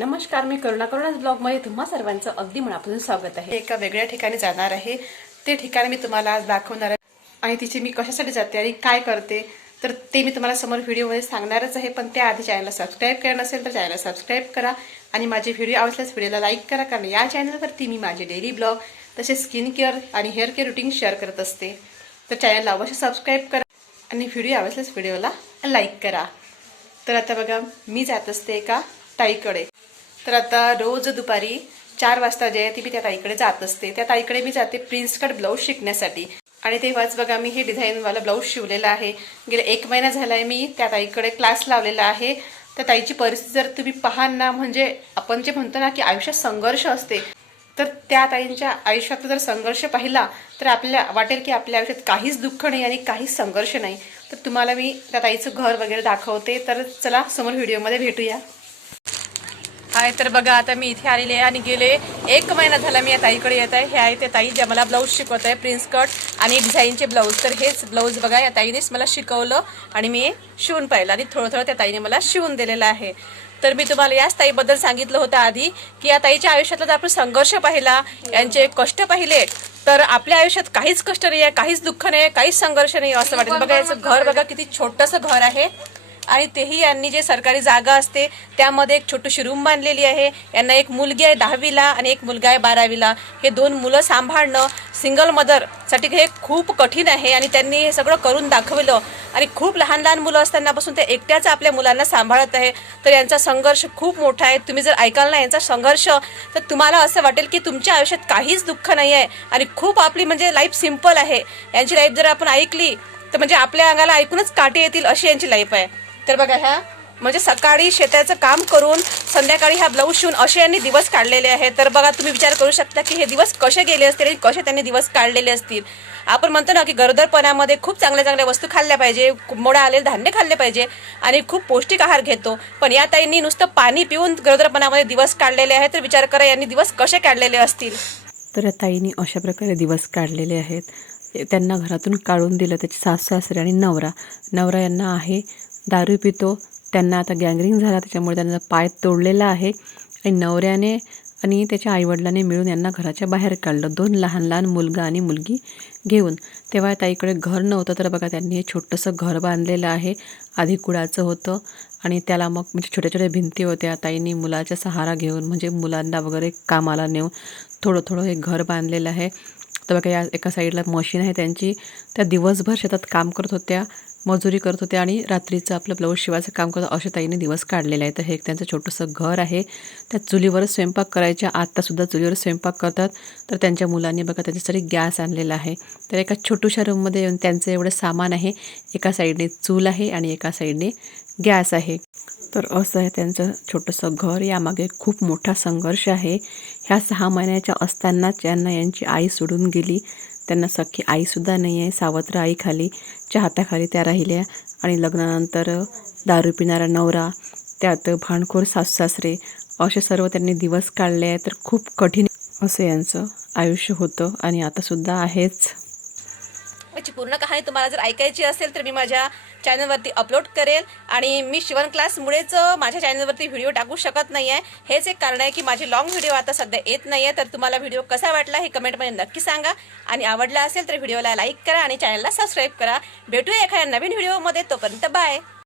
नमस्कार, मी करुणा ब्लॉगमध्ये तुम्हा सर्वांचं अगदी मनापासून स्वागत आहे। एका वेगळ्या ठिकाणी जाणार आहे, ते ठिकाण मी तुम्हाला आज दाखवणार आहे आणि तिथे मी कशासाठी जाते आणि काय करते तर ते मी तुम्हाला समोर व्हिडिओमध्ये सांगणारच आहे। पण त्याआधी चॅनलला सबस्क्राइब केलं नसेल तर चॅनलला सबस्क्राइब करा आणि माझे व्हिडिओ आवडल्यास व्हिडिओला लाईक करा, कारण या चॅनलवरती मी माझे डेली ब्लॉग तसेच स्किन केअर आणि हेअर केअर रुटीन शेअर करत असते। तर चॅनलला अवश्य सबस्क्राइब करा आणि व्हिडिओ आवडल्यास व्हिडिओला लाईक करा। तर आता बघा, मी जात असते एका ताईकडे। तर आता रोज दुपारी 4 वाजता जे आहे ती मी त्या ताईकडे जात असते। त्या ताईकडे मी जाते प्रिन्स कट ब्लाऊज शिकण्यासाठी आणि तेव्हाच बघा मी हे डिझाईनवाला ब्लाऊज शिवलेला आहे। गेले 1 महिना झालाय मी त्या ताईकडे क्लास लावलेला आहे। त्या ताईची परिस्थिती जर तुम्ही पाहाल ना, म्हणजे आपण जे म्हणतो ना की आयुष्यात संघर्ष असते, तर त्या ताईंच्या आयुष्यात जर संघर्ष पाहिला तर आपल्याला वाटेल की आपल्या आयुष्यात काहीच दुःख नाही आणि काहीच संघर्ष नाही। तर तुम्हाला मी त्या ताईचं घर वगैरे दाखवते, तर चला समोर व्हिडिओमध्ये भेटूया। आहे तर बघा, आता मी इथे आलेले आहे आणि गेले 1 महिना झाला मी या ताईकडे येत आहे। हे आहे ते ताई ज्या मला ब्लाऊज शिकवत आहे, प्रिन्स कट आणि डिझाईनचे ब्लाऊज। तर हेच ब्लाऊज बघा या ताईनेच मला शिकवलं आणि मी शिवून पाहिलं आणि थोडं थोडं त्या ताईने मला शिवून दिलेलं आहे। तर मी तुम्हाला याच ताईबद्दल सांगितलं होतं आधी की या ताईच्या आयुष्यातला जर आपण संघर्ष पाहिला, यांचे कष्ट पाहिले, तर आपल्या आयुष्यात काहीच कष्ट नाही आहे, काहीच दुःख नाही, काहीच संघर्ष नाही असं वाटेल। बघा याचं घर बघा किती छोटंसं घर आहे आणि तेही यांनी जे सरकारी जागा असते त्यामध्ये एक छोटीशी रूम बांधलेली आहे। यांना एक मुलगी आहे 10वीला आणि एक मुलगा आहे 12वीला। हे 2 मुलं सांभाळणं सिंगल मदरसाठी हे खूप कठीण आहे आणि त्यांनी हे सगळं करून दाखवलं आणि खूप लहान लहान मुलं असतानापासून ते एकट्याच आपल्या मुलांना सांभाळत आहे। तर यांचा संघर्ष खूप मोठा आहे। तुम्ही जर ऐकाल ना यांचा संघर्ष, तर तुम्हाला असं वाटेल की तुमच्या आयुष्यात काहीच दुःख नाही आहे आणि खूप आपली म्हणजे लाईफ सिंपल आहे। यांची लाईफ जर आपण ऐकली तर म्हणजे आपल्या अंगाला ऐकूनच काटे येतील अशी यांची लाईफ आहे। तर बघा, ह्या म्हणजे सकाळी शेताचं काम करून संध्याकाळी हा ब्लाऊज शिवून असे यांनी दिवस काढलेले आहेत। तर बघा, तुम्ही विचार करू शकता की हे दिवस कसे गेले असतील आणि कसे त्यांनी दिवस काढलेले असतील। आपण म्हणतो ना की गरोदरपणामध्ये खूप चांगल्या चांगल्या वस्तू खाल्ल्या पाहिजे, मोडा आलेले धान्य खाल्ले पाहिजे आणि खूप पौष्टिक आहार घेतो, पण या ताईंनी नुसतं पाणी पिऊन गरोदरपणामध्ये दिवस काढलेले आहेत। तर विचार करा यांनी दिवस कसे काढलेले असतील। तर या ताईंनी अशा प्रकारे दिवस काढलेले आहेत। त्यांना घरातून काढून दिलं त्याचे सासू-सासरे आणि नवरा यांना आहे दारू पितो। त्यांना आता गँग्रीन झाला, त्याच्यामुळे त्यांना पाय तोडलेला आहे आणि नवऱ्याने आणि त्याच्या आईवडिलांनी मिळून यांना घराच्या बाहेर काढलं, 2 लहान लहान मुलगा आणि मुलगी घेऊन। तेव्हा ताईकडे घर नव्हतं, तर बघा त्यांनी हे छोटंसं घर बांधलेलं आहे। आधी कुडाचं होतं आणि त्याला मग म्हणजे छोट्या छोट्या भिंती होत्या। ताईंनी मुलाचा सहारा घेऊन म्हणजे मुलांना वगैरे कामाला नेऊन थोडं थोडं हे घर बांधलेलं आहे। तर बघा या एका साईडला मशीन आहे त्यांची, त्या दिवसभर शेतात काम करत होत्या, मजुरी करत होत्या आणि रात्रीचं आपलं ब्लाऊज शिवायचं काम करत अशा ताईने दिवस काढलेले आहे। तर हे एक त्यांचं छोटंसं घर आहे। त्या चुलीवरच स्वयंपाक करायच्या, आत्तासुद्धा चुलीवर स्वयंपाक करतात। तर त्यांच्या मुलांनी बघा त्याच्यासाठी गॅस आणलेला आहे। तर एका छोट्याशा रूममध्ये येऊन त्यांचं एवढं सामान आहे, एका साईडने चूल आहे आणि एका साईडने गॅस आहे। तर असं आहे त्यांचं छोटंसं घर। यामागे खूप मोठा संघर्ष आहे। ह्या 6 महिन्याच्या असतानाच यांना यांची आई सोडून गेली। त्यांना सख्खी आईसुद्धा नाही आहे, सावत्र आई खाली हाताखाली त्या राहिल्या आणि लग्नानंतर दारू पिणारा नवरा, त्यात भांडखोर सासू-सासरे असे सर्व त्यांनी दिवस काढले आहेत। तर खूप कठीण असं यांचं आयुष्य होतं आणि आतासुद्धा आहेच। याची पूर्ण कहाणी तुम्हाला जर ऐकायची असेल तर मी माझ्या चॅनलवरती अपलोड करेल आणि मी शिवण क्लासमुळेच माझ्या चॅनलवरती व्हिडिओ टाकू शकत नाही आहे। हेच एक कारण आहे की माझे लॉंग व्हिडिओ आता सध्या येत नाही आहे। तर तुम्हाला व्हिडिओ कसा वाटला हे कमेंटमध्ये नक्की सांगा आणि आवडला असेल तर व्हिडिओला लाईक करा आणि चॅनलला सबस्क्राईब करा। भेटूया एखाद्या नवीन व्हिडिओमध्ये, तोपर्यंत बाय।